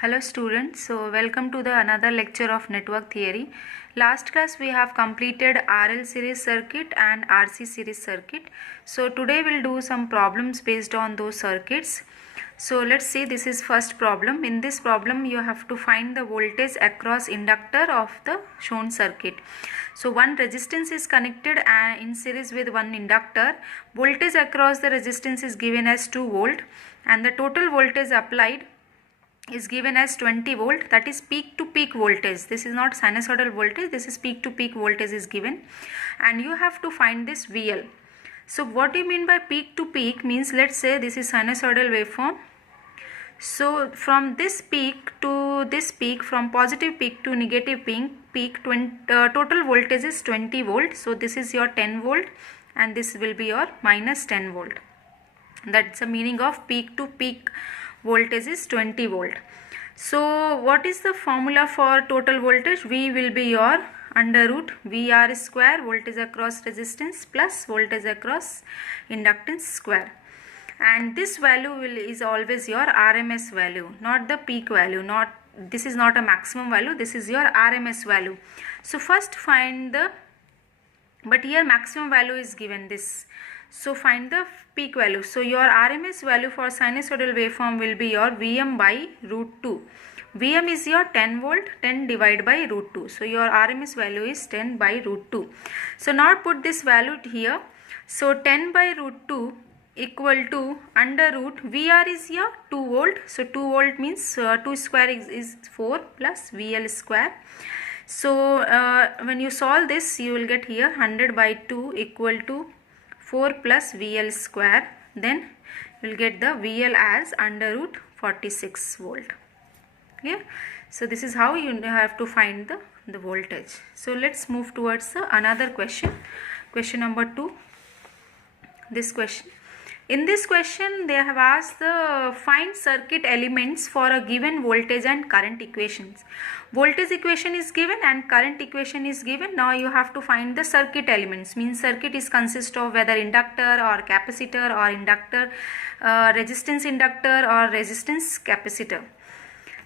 Hello students, so welcome to the another lecture of network theory. Last class we have completed RL series circuit and RC series circuit. So today we'll do some problems based on those circuits. So let's see, this is first problem. In this problem you have to find the voltage across inductor of the shown circuit. So one resistance is connected in series with one inductor. Voltage across the resistance is given as 2 volt and the total voltage applied is given as 20 volt, that is peak to peak voltage. This is not sinusoidal voltage, this is peak to peak voltage is given, and you have to find this VL. So what do you mean by peak to peak? Means let's say this is sinusoidal waveform. So from this peak to this peak, from positive peak to negative peak total voltage is 20 volt. So this is your 10 volt and this will be your minus 10 volt. That's the meaning of peak to peak voltage is 20 volt. So what is the formula for total voltage? V will be your under root VR square, voltage across resistance, plus voltage across inductance square, and this value is always your RMS value, not the peak value. This is not a maximum value, this is your RMS value. So first find the, but here maximum value is given this. So find the peak value. So your RMS value for sinusoidal waveform will be your Vm by root 2. Vm is your 10 volt, 10 divided by root 2. So your RMS value is 10 by root 2. So now put this value here. So 10 by root 2 equal to under root VR is your 2 volt. So 2 volt means 2 square is 4 plus VL square. So when you solve this, you will get here 100 by 2 equal to 4 plus VL square, then we will get the VL as under root 46 volt. Okay, so this is how you have to find the voltage. So let's move towards another question. Question number 2. This question. In this question they have asked the find circuit elements for a given voltage and current equations. Voltage equation is given and current equation is given. Now you have to find the circuit elements. Means circuit is consist of whether inductor or capacitor or inductor, resistance inductor or resistance capacitor.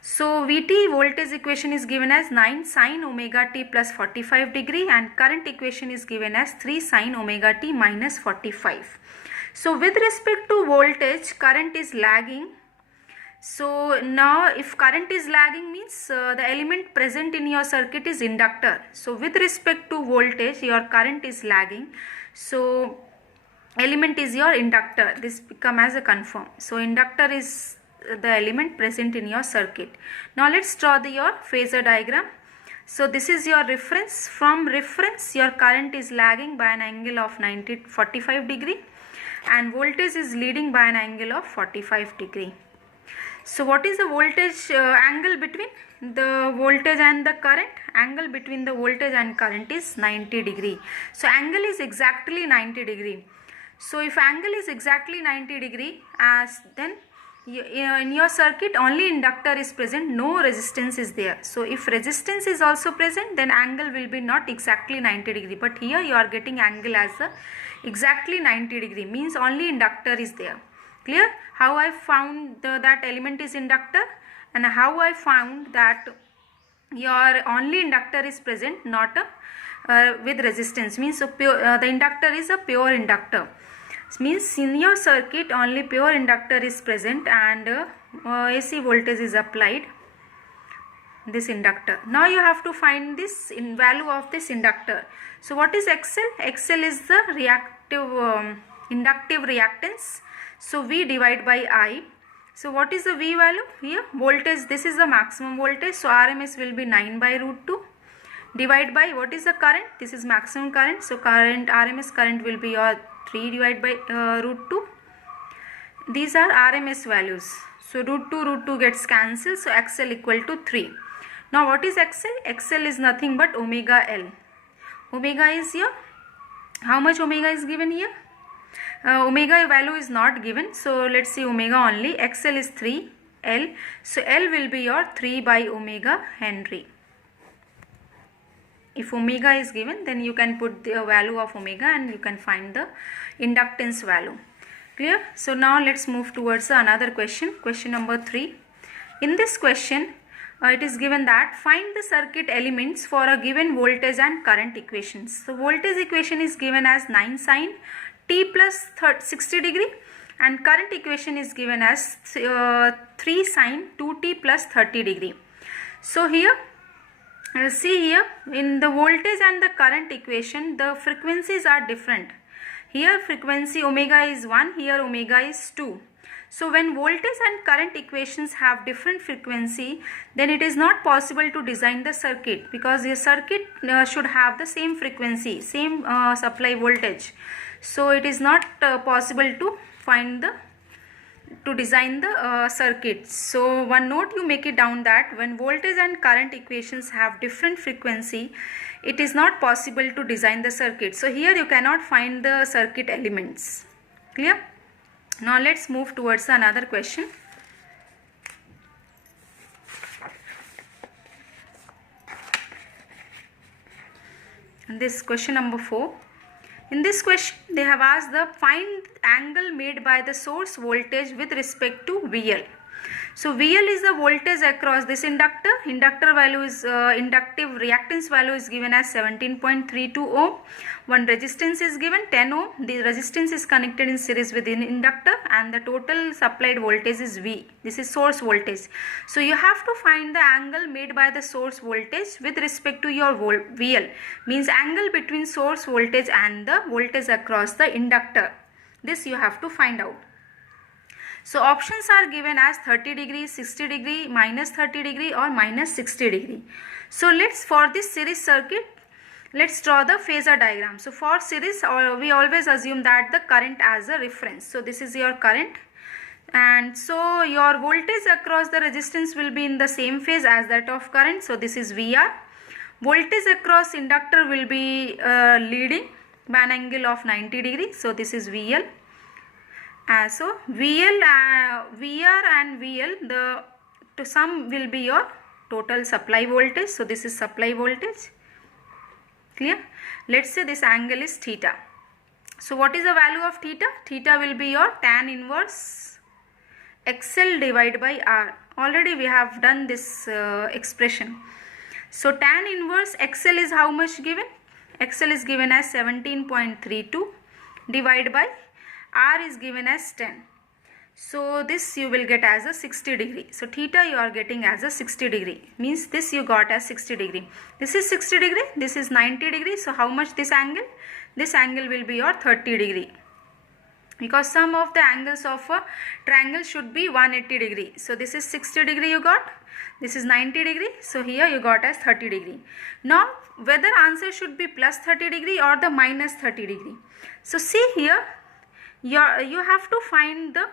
So Vt voltage equation is given as 9 sin omega t plus 45 degree and current equation is given as 3 sin omega t minus 45. So with respect to voltage, current is lagging. So now if current is lagging means the element present in your circuit is inductor. So with respect to voltage, your current is lagging. So element is your inductor. This become as a confirm. So inductor is the element present in your circuit. Now let's draw your phasor diagram. So this is your reference. From reference, your current is lagging by an angle of 45 degree. And voltage is leading by an angle of 45 degree. So what is the voltage angle between the voltage and the current? Angle between the voltage and current is 90 degree. So angle is exactly 90 degree. So if angle is exactly 90 degree, then in your circuit only inductor is present, no resistance is there. So if resistance is also present, then angle will be not exactly 90 degree, but here you are getting angle as exactly 90 degree, means only inductor is there. Clear? How I found that element is inductor and how I found that your only inductor is present, not with resistance, means so the inductor is a pure inductor. Means in your circuit only pure inductor is present and AC voltage is applied this inductor. Now you have to find this in value of this inductor. So what is XL? XL is the reactive inductive reactance. So V divided by I. So what is the V value here? Voltage, this is the maximum voltage. So RMS will be 9 by root 2 divided by what is the current? This is maximum current. So current, RMS current will be your 3 divided by root 2. These are RMS values. So root 2 gets cancelled. So XL equal to 3. Now what is XL? XL is nothing but omega L. Omega is here. How much omega is given here? Omega value is not given. So let's see omega only. XL is 3 L. So L will be your 3 by omega Henry. If omega is given, then you can put the value of omega and you can find the inductance value. Clear? So now let's move towards another question. Question number 3. In this question, it is given that find the circuit elements for a given voltage and current equations. So voltage equation is given as 9 sine t plus 60 degree, and current equation is given as 3 sine 2t plus 30 degree. So here, see here, in the voltage and the current equation, the frequencies are different. Here frequency omega is 1, here omega is 2. So when voltage and current equations have different frequency, then it is not possible to design the circuit, because the circuit should have the same frequency, same supply voltage. So it is not possible to design the circuit. So one note you make it down, that when voltage and current equations have different frequency, it is not possible to design the circuit. So here you cannot find the circuit elements. Clear? Now let's move towards another question. And this question number 4. In this question, they have asked the find angle made by the source voltage with respect to VL. So VL is the voltage across this inductor. Inductor value is inductive reactance value is given as 17.32 ohm. One resistance is given 10 ohm. The resistance is connected in series with an inductor, and the total supplied voltage is V. This is source voltage. So you have to find the angle made by the source voltage with respect to your VL. Means angle between source voltage and the voltage across the inductor. This you have to find out. So options are given as 30 degree, 60 degree, minus 30 degree or minus 60 degree. So for this series circuit, let's draw the phasor diagram. So for series, we always assume that the current as a reference. So this is your current, and so your voltage across the resistance will be in the same phase as that of current. So this is VR. Voltage across inductor will be leading by an angle of 90 degree. So this is VL. So VR and VL, the sum will be your total supply voltage. So this is supply voltage. Clear? Let's say this angle is theta. So what is the value of theta? Theta will be your tan inverse XL divided by R. Already we have done this expression. So tan inverse XL is how much given? XL is given as 17.32 divided by R is given as 10. So this you will get as a 60 degree. So theta you are getting as a 60 degree. Means this you got as 60 degree. This is 60 degree. This is 90 degree. So how much this angle? This angle will be your 30 degree. Because sum of the angles of a triangle should be 180 degree. So this is 60 degree you got. This is 90 degree. So here you got as 30 degree. Now whether answer should be plus 30 degree or the minus 30 degree. So see here. You have to find the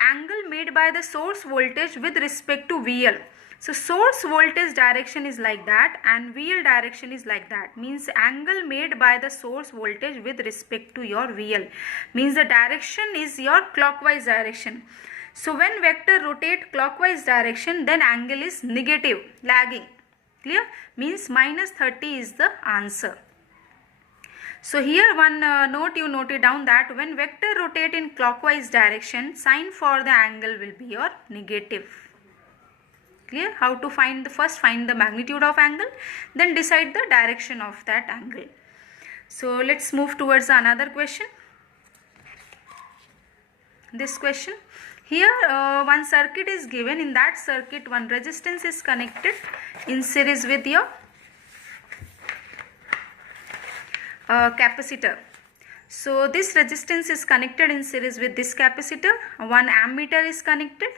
angle made by the source voltage with respect to VL. So source voltage direction is like that and VL direction is like that. Means angle made by the source voltage with respect to your VL. Means the direction is your clockwise direction. So when vector rotate clockwise direction, then angle is negative, lagging. Clear? Means minus 30 is the answer. So here one note you noted down, that when vector rotate in clockwise direction, sign for the angle will be your negative. Clear? How to find first find the magnitude of angle, then decide the direction of that angle. So let's move towards another question. This question. Here one circuit is given. In that circuit one resistance is connected in series with your capacitor. So this resistance is connected in series with this capacitor. One ammeter is connected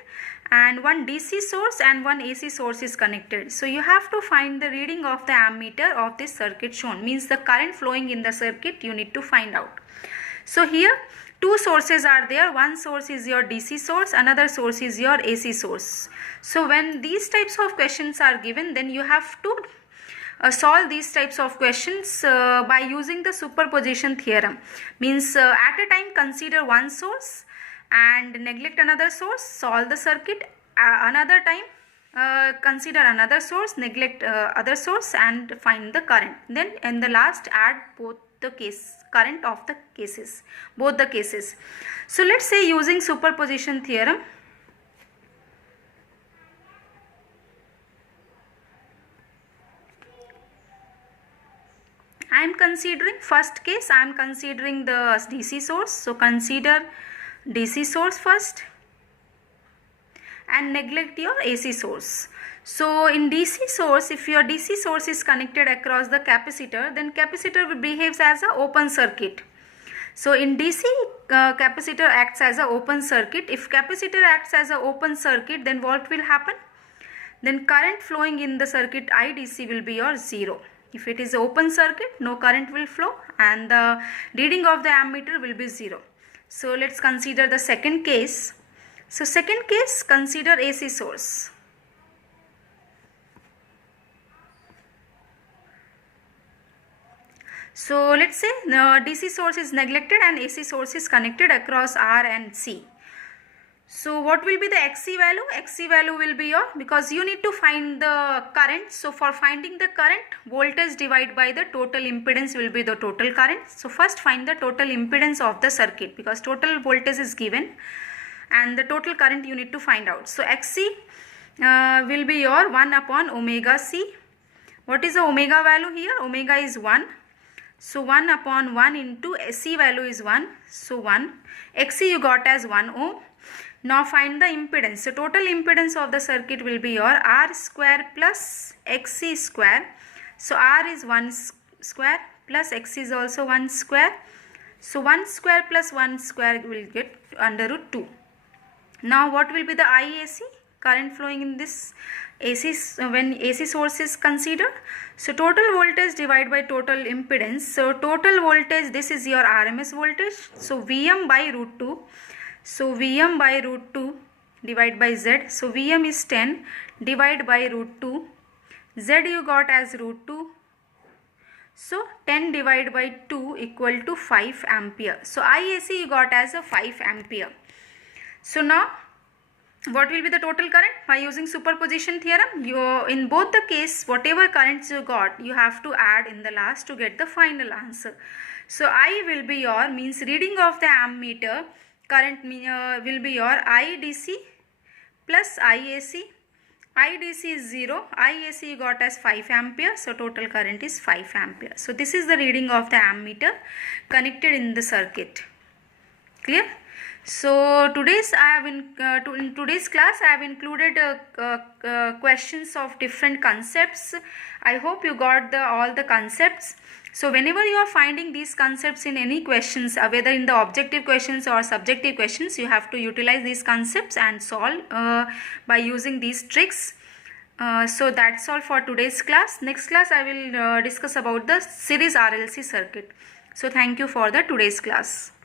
and one DC source and one AC source is connected. So you have to find the reading of the ammeter of this circuit shown. Means the current flowing in the circuit you need to find out. So here two sources are there. One source is your DC source, another source is your AC source. So when these types of questions are given, then you have to solve these types of questions by using the superposition theorem. Means at a time consider one source and neglect another source, solve the circuit. Another time consider another source, neglect other source and find the current. Then in the last add both the current of the cases, both the cases. So let's say using superposition theorem, am considering, first case I am considering the DC source. So consider DC source first and neglect your AC source. So in DC source, if your DC source is connected across the capacitor, then capacitor behaves as an open circuit. So in DC, capacitor acts as an open circuit. If capacitor acts as an open circuit, then what will happen? Then current flowing in the circuit IDC will be your 0. If it is open circuit, no current will flow and the reading of the ammeter will be 0. So let's consider the second case. So second case, consider AC source. So let's say the DC source is neglected and AC source is connected across R and C. So what will be the XC value? XC value will be your, because you need to find the current. So for finding the current, voltage divided by the total impedance will be the total current. So first find the total impedance of the circuit, because total voltage is given and the total current you need to find out. So XC will be your 1 upon omega C. What is the omega value here? Omega is 1. So 1 upon 1 into C value is 1. So 1. XC you got as 1 ohm. Now find the impedance. So total impedance of the circuit will be your R square plus XC square. So R is 1 square plus X is also 1 square. So 1 square plus 1 square will get under root 2. Now what will be the IAC? Current flowing in this AC when AC source is considered. So total voltage divided by total impedance. So total voltage, this is your RMS voltage. So Vm by root 2. So Vm by root 2 divided by Z. So Vm is 10 divided by root 2. Z you got as root 2. So 10 divided by 2 equal to 5 ampere. So IAC you got as a 5 ampere. So now what will be the total current? By using superposition theorem, in both the case, whatever currents you got, you have to add in the last to get the final answer. So I will be your, means reading of the ammeter, current will be your IDC plus IAC. IDC is 0, IAC you got as 5 ampere, so total current is 5 ampere. So this is the reading of the ammeter connected in the circuit. Clear? So in today's class I have included questions of different concepts. I hope you got all the concepts. So whenever you are finding these concepts in any questions, whether in the objective questions or subjective questions, you have to utilize these concepts and solve by using these tricks. So that's all for today's class. Next class I will discuss about the series RLC circuit. So thank you for the today's class.